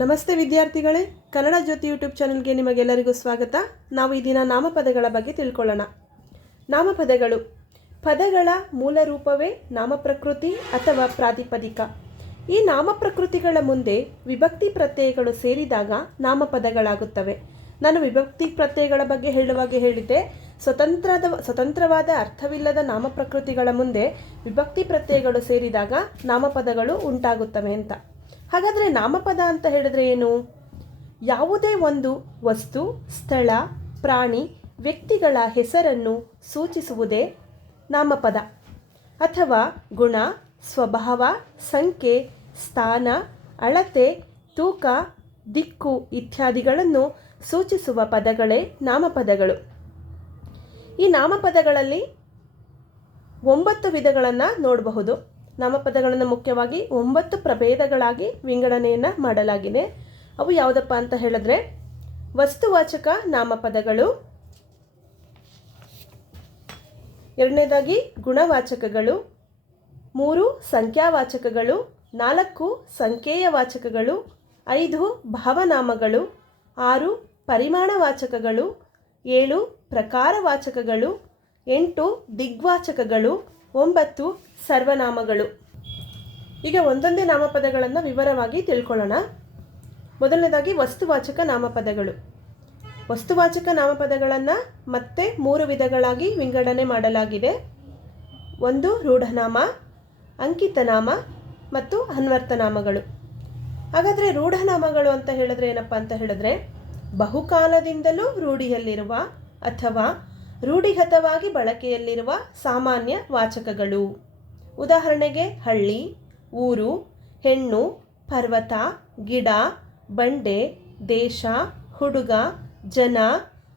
ನಮಸ್ತೆ ವಿದ್ಯಾರ್ಥಿಗಳೇ. ಕನ್ನಡ ಜ್ಯೋತಿ ಯೂಟ್ಯೂಬ್ ಚಾನಲ್ಗೆ ನಿಮಗೆಲ್ಲರಿಗೂ ಸ್ವಾಗತ. ನಾವು ಈ ದಿನ ನಾಮಪದಗಳ ಬಗ್ಗೆ ತಿಳ್ಕೊಳ್ಳೋಣ. ನಾಮಪದಗಳು. ಪದಗಳ ಮೂಲ ರೂಪವೇ ನಾಮಪ್ರಕೃತಿ ಅಥವಾ ಪ್ರಾತಿಪದಿಕ. ಈ ನಾಮಪ್ರಕೃತಿಗಳ ಮುಂದೆ ವಿಭಕ್ತಿ ಪ್ರತ್ಯಯಗಳು ಸೇರಿದಾಗ ನಾಮಪದಗಳಾಗುತ್ತವೆ. ನಾನು ವಿಭಕ್ತಿ ಪ್ರತ್ಯಯಗಳ ಬಗ್ಗೆ ಹೇಳುವಾಗೆ ಹೇಳಿದ್ದೆ. ಸ್ವತಂತ್ರದ, ಸ್ವತಂತ್ರವಾದ ಅರ್ಥವಿಲ್ಲದ ನಾಮಪ್ರಕೃತಿಗಳ ಮುಂದೆ ವಿಭಕ್ತಿ ಪ್ರತ್ಯಯಗಳು ಸೇರಿದಾಗ ನಾಮಪದಗಳು ಉಂಟಾಗುತ್ತವೆ ಅಂತ. ಹಾಗಾದರೆ ನಾಮಪದ ಅಂತ ಹೇಳಿದ್ರೆ ಏನು? ಯಾವುದೇ ಒಂದು ವಸ್ತು, ಸ್ಥಳ, ಪ್ರಾಣಿ, ವ್ಯಕ್ತಿಗಳ ಹೆಸರನ್ನು ಸೂಚಿಸುವುದೇ ನಾಮಪದ. ಅಥವಾ ಗುಣ, ಸ್ವಭಾವ, ಸಂಖ್ಯೆ, ಸ್ಥಾನ, ಅಳತೆ, ತೂಕ, ದಿಕ್ಕು ಇತ್ಯಾದಿಗಳನ್ನು ಸೂಚಿಸುವ ಪದಗಳೇ ನಾಮಪದಗಳು. ಈ ನಾಮಪದಗಳಲ್ಲಿ ಒಂಬತ್ತು ವಿಧಗಳನ್ನು ನೋಡಬಹುದು. ನಾಮಪದಗಳನ್ನು ಮುಖ್ಯವಾಗಿ ಒಂಬತ್ತು ಪ್ರಭೇದಗಳಾಗಿ ವಿಂಗಡಣೆಯನ್ನು ಮಾಡಲಾಗಿದೆ. ಅವು ಯಾವುದಪ್ಪ ಅಂತ ಹೇಳಿದ್ರೆ, ವಸ್ತುವಾಚಕ ನಾಮಪದಗಳು. ಎರಡನೇದಾಗಿ ಗುಣವಾಚಕಗಳು. ಮೂರು ಸಂಖ್ಯಾವಾಚಕಗಳು. ನಾಲ್ಕು ಸಂಖ್ಯೆಯ ವಾಚಕಗಳು ಐದು ಭಾವನಾಮಗಳು. ಆರು ಪರಿಮಾಣವಾಚಕಗಳು. ಏಳು ಪ್ರಕಾರವಾಚಕಗಳು. ಎಂಟು ದಿಗ್ವಾಚಕಗಳು. ಒಂಬತ್ತು ಸರ್ವನಾಮಗಳು. ಈಗ ಒಂದೊಂದೇ ನಾಮಪದಗಳನ್ನು ವಿವರವಾಗಿ ತಿಳ್ಕೊಳ್ಳೋಣ. ಮೊದಲನೇದಾಗಿ ವಸ್ತುವಾಚಕ ನಾಮಪದಗಳು. ವಸ್ತುವಾಚಕ ನಾಮಪದಗಳನ್ನು ಮತ್ತೆ ಮೂರು ವಿಧಗಳಾಗಿ ವಿಂಗಡಣೆ ಮಾಡಲಾಗಿದೆ. ಒಂದು ರೂಢನಾಮ, ಅಂಕಿತನಾಮ ಮತ್ತು ಅನ್ವರ್ಥನಾಮಗಳು ಹಾಗಾದರೆ ರೂಢನಾಮಗಳು ಅಂತ ಹೇಳಿದ್ರೆ ಏನಪ್ಪ ಅಂತ ಹೇಳಿದ್ರೆ ಬಹುಕಾಲದಿಂದಲೂ ರೂಢಿಯಲ್ಲಿರುವ ಅಥವಾ ರೂಢಿಗತವಾಗಿ ಬಳಕೆಯಲ್ಲಿರುವ ಸಾಮಾನ್ಯ ವಾಚಕಗಳು. ಉದಾಹರಣೆಗೆ ಹಳ್ಳಿ, ಊರು, ಹೆಣ್ಣು, ಪರ್ವತ, ಗಿಡ, ಬಂಡೆ, ದೇಶ, ಹುಡುಗ, ಜನ,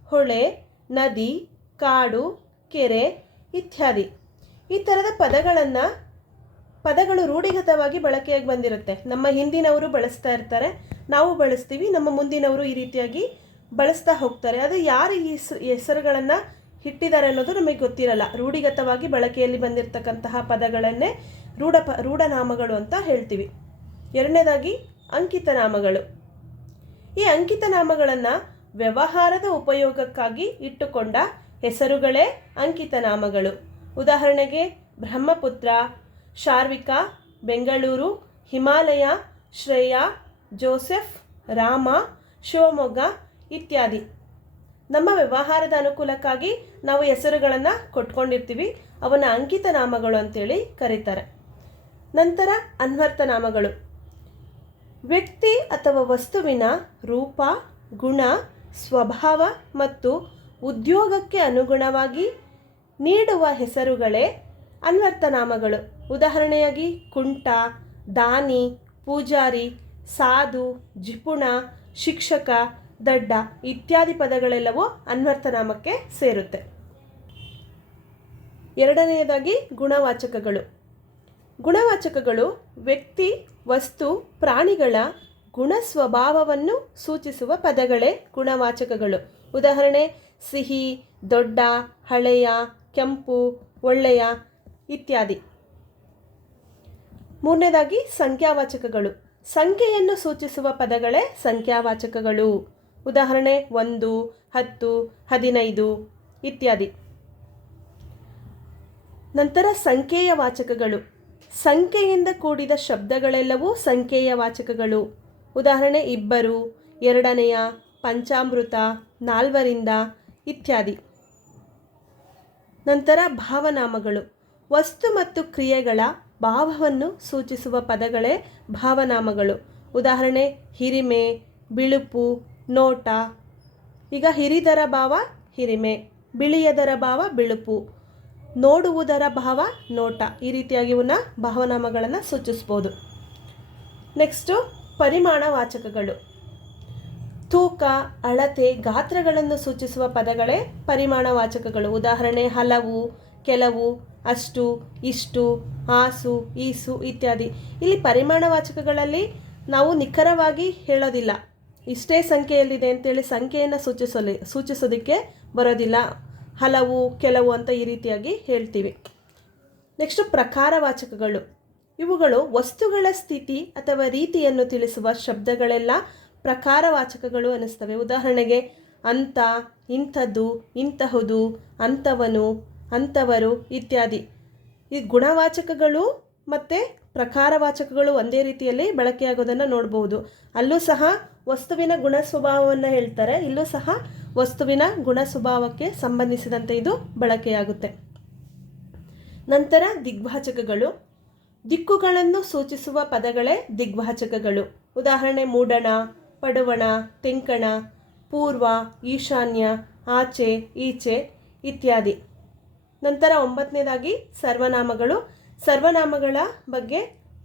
ಹೊಳೆ, ನದಿ, ಕಾಡು, ಕೆರೆ ಇತ್ಯಾದಿ. ಈ ಥರದ ಪದಗಳನ್ನು ಪದಗಳು ರೂಢಿಗತವಾಗಿ ಬಳಕೆಯಾಗಿ ಬಂದಿರುತ್ತೆ. ನಮ್ಮ ಹಿಂದಿನವರು ಬಳಸ್ತಾ ಇರ್ತಾರೆ, ನಾವು ಬಳಸ್ತೀವಿ, ನಮ್ಮ ಮುಂದಿನವರು ಈ ರೀತಿಯಾಗಿ ಬಳಸ್ತಾ ಹೋಗ್ತಾರೆ. ಅದು ಯಾರು ಈ ಹೆಸರುಗಳನ್ನು ಇಟ್ಟಿದ್ದಾರೆ ಅನ್ನೋದು ನಮಗೆ ಗೊತ್ತಿರಲ್ಲ. ರೂಢಿಗತವಾಗಿ ಬಳಕೆಯಲ್ಲಿ ಬಂದಿರತಕ್ಕಂತಹ ಪದಗಳನ್ನೇ ರೂಢ ಪ ರೂಢನಾಮಗಳು ಅಂತ ಹೇಳ್ತೀವಿ. ಎರಡನೇದಾಗಿ ಅಂಕಿತನಾಮಗಳು ಈ ಅಂಕಿತನಾಮಗಳನ್ನು ವ್ಯವಹಾರದ ಉಪಯೋಗಕ್ಕಾಗಿ ಇಟ್ಟುಕೊಂಡ ಹೆಸರುಗಳೇ ಅಂಕಿತನಾಮಗಳು ಉದಾಹರಣೆಗೆ ಬ್ರಹ್ಮಪುತ್ರ, ಶಾರ್ವಿಕ, ಬೆಂಗಳೂರು, ಹಿಮಾಲಯ, ಶ್ರೇಯಾ, ಜೋಸೆಫ್, ರಾಮ, ಶಿವಮೊಗ್ಗ ಇತ್ಯಾದಿ. ನಮ್ಮ ವ್ಯವಹಾರದ ಅನುಕೂಲಕ್ಕಾಗಿ ನಾವು ಹೆಸರುಗಳನ್ನು ಕೊಟ್ಕೊಂಡಿರ್ತೀವಿ. ಅವನ ಅಂಕಿತ ನಾಮಗಳು ಅಂತೇಳಿ ಕರೀತಾರೆ. ನಂತರ ಅನ್ವರ್ಥ ನಾಮಗಳು. ವ್ಯಕ್ತಿ ಅಥವಾ ವಸ್ತುವಿನ ರೂಪ, ಗುಣ, ಸ್ವಭಾವ ಮತ್ತು ಉದ್ಯೋಗಕ್ಕೆ ಅನುಗುಣವಾಗಿ ನೀಡುವ ಹೆಸರುಗಳೇ ಅನ್ವರ್ಥನಾಮಗಳು ಉದಾಹರಣೆಯಾಗಿ ಕುಂಟ, ದಾನಿ, ಪೂಜಾರಿ, ಸಾಧು, ಜಿಪುಣ, ಶಿಕ್ಷಕ ದಡ್ಡ ಇತ್ಯಾದಿ ಪದಗಳೆಲ್ಲವೂ ಅನ್ವರ್ಥನಾಮಕ್ಕೆ ಸೇರುತ್ತೆ. ಎರಡನೆಯದಾಗಿ ಗುಣವಾಚಕಗಳು. ಗುಣವಾಚಕಗಳು ವ್ಯಕ್ತಿ, ವಸ್ತು, ಪ್ರಾಣಿಗಳ ಗುಣ ಸ್ವಭಾವವನ್ನು ಸೂಚಿಸುವ ಪದಗಳೇ ಗುಣವಾಚಕಗಳು. ಉದಾಹರಣೆ, ಸಿಹಿ, ದೊಡ್ಡ, ಹಳೆಯ, ಕೆಂಪು, ಒಳ್ಳೆಯ ಇತ್ಯಾದಿ. ಮೂರನೇದಾಗಿ ಸಂಖ್ಯಾವಾಚಕಗಳು. ಸಂಖ್ಯೆಯನ್ನು ಸೂಚಿಸುವ ಪದಗಳೇ ಸಂಖ್ಯಾವಾಚಕಗಳು. ಉದಾಹರಣೆ ಒಂದು, ಹತ್ತು, ಹದಿನೈದು ಇತ್ಯಾದಿ. ನಂತರ ಸಂಖ್ಯೆಯ ವಾಚಕಗಳು. ಸಂಖ್ಯೆಯಿಂದ ಕೂಡಿದ ಶಬ್ದಗಳೆಲ್ಲವೂ ಸಂಖ್ಯೆಯ ವಾಚಕಗಳು. ಉದಾಹರಣೆ ಇಬ್ಬರು, ಎರಡನೆಯ, ಪಂಚಾಮೃತ, ನಾಲ್ವರಿಂದ ಇತ್ಯಾದಿ. ನಂತರ ಭಾವನಾಮಗಳು. ವಸ್ತು ಮತ್ತು ಕ್ರಿಯೆಗಳ ಭಾವವನ್ನು ಸೂಚಿಸುವ ಪದಗಳೇ ಭಾವನಾಮಗಳು. ಉದಾಹರಣೆ, ಹಿರಿಮೆ, ಬಿಳುಪು ನೋಟ. ಈಗ ಹಿರಿದರ ಭಾವ ಹಿರಿಮೆ, ಬಿಳಿಯದರ ಭಾವ ಬಿಳುಪು. ನೋಡುವುದರ ಭಾವ ನೋಟ. ಈ ರೀತಿಯಾಗಿ ಇವನ್ನ ಭಾವನಾಮಗಳನ್ನು ಸೂಚಿಸ್ಬೋದು. ನೆಕ್ಸ್ಟು ಪರಿಮಾಣ ವಾಚಕಗಳು. ತೂಕ, ಅಳತೆ, ಗಾತ್ರಗಳನ್ನು ಸೂಚಿಸುವ ಪದಗಳೇ ಪರಿಮಾಣ ವಾಚಕಗಳು. ಉದಾಹರಣೆ, ಹಲವು, ಕೆಲವು, ಅಷ್ಟು, ಇಷ್ಟು, ಆಸು, ಈಸು ಇತ್ಯಾದಿ. ಇಲ್ಲಿ ಪರಿಮಾಣ ವಾಚಕಗಳಲ್ಲಿ ನಾವು ನಿಖರವಾಗಿ ಹೇಳೋದಿಲ್ಲ. ಇಷ್ಟೇ ಸಂಖ್ಯೆಯಲ್ಲಿದೆ ಅಂತೇಳಿ ಸಂಖ್ಯೆಯನ್ನು ಸೂಚಿಸಲಿ, ಸೂಚಿಸೋದಕ್ಕೆ ಬರೋದಿಲ್ಲ. ಹಲವು, ಕೆಲವು ಅಂತ ಈ ರೀತಿಯಾಗಿ ಹೇಳ್ತೀವಿ. ನೆಕ್ಸ್ಟು ಪ್ರಕಾರವಾಚಕಗಳು ಇವುಗಳು ವಸ್ತುಗಳ ಸ್ಥಿತಿ ಅಥವಾ ರೀತಿಯನ್ನು ತಿಳಿಸುವ ಶಬ್ದಗಳೆಲ್ಲ ಪ್ರಕಾರವಾಚಕಗಳು ಅನ್ನಿಸ್ತವೆ. ಉದಾಹರಣೆಗೆ, ಅಂತ, ಇಂಥದ್ದು, ಇಂತಹುದು ಅಂಥವನು ಅಂಥವರು ಇತ್ಯಾದಿ. ಈ ಗುಣವಾಚಕಗಳು ಮತ್ತು ಪ್ರಕಾರವಾಚಕಗಳು ಒಂದೇ ರೀತಿಯಲ್ಲಿ ಬಳಕೆಯಾಗೋದನ್ನು ನೋಡಬಹುದು. ಅಲ್ಲೂ ಸಹ ವಸ್ತುವಿನ ಗುಣ ಸ್ವಭಾವವನ್ನು ಹೇಳ್ತಾರೆ. ಇಲ್ಲೂ ಸಹ ವಸ್ತುವಿನ ಗುಣ ಸ್ವಭಾವಕ್ಕೆ ಸಂಬಂಧಿಸಿದಂತೆ ಇದು ಬಳಕೆಯಾಗುತ್ತೆ. ನಂತರ ದಿಗ್ವಾಚಕಗಳು. ದಿಕ್ಕುಗಳನ್ನು ಸೂಚಿಸುವ ಪದಗಳೇ ದಿಗ್ವಾಚಕಗಳು. ಉದಾಹರಣೆ ಮೂಡಣ, ಪಡುವಣ, ತೆಂಕಣ, ಪೂರ್ವ, ಈಶಾನ್ಯ, ಆಚೆ, ಈಚೆ ಇತ್ಯಾದಿ. ನಂತರ ಒಂಬತ್ತನೇದಾಗಿ ಸರ್ವನಾಮಗಳು. ಸರ್ವನಾಮಗಳ ಬಗ್ಗೆ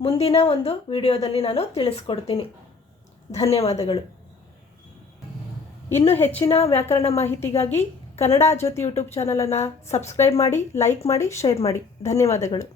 ಮುಂದಿನ ಒಂದು ವಿಡಿಯೋದಲ್ಲಿ ನಾನು ತಿಳಿಸ್ಕೊಡ್ತೀನಿ. ಧನ್ಯವಾದಗಳು. ಇನ್ನು ಹೆಚ್ಚಿನ ವ್ಯಾಕರಣ ಮಾಹಿತಿಗಾಗಿ ಕನ್ನಡ ಜ್ಯೋತಿ ಯೂಟ್ಯೂಬ್ ಚಾನಲನ್ನು ಸಬ್ಸ್ಕ್ರೈಬ್ ಮಾಡಿ, ಲೈಕ್ ಮಾಡಿ, ಶೇರ್ ಮಾಡಿ. ಧನ್ಯವಾದಗಳು.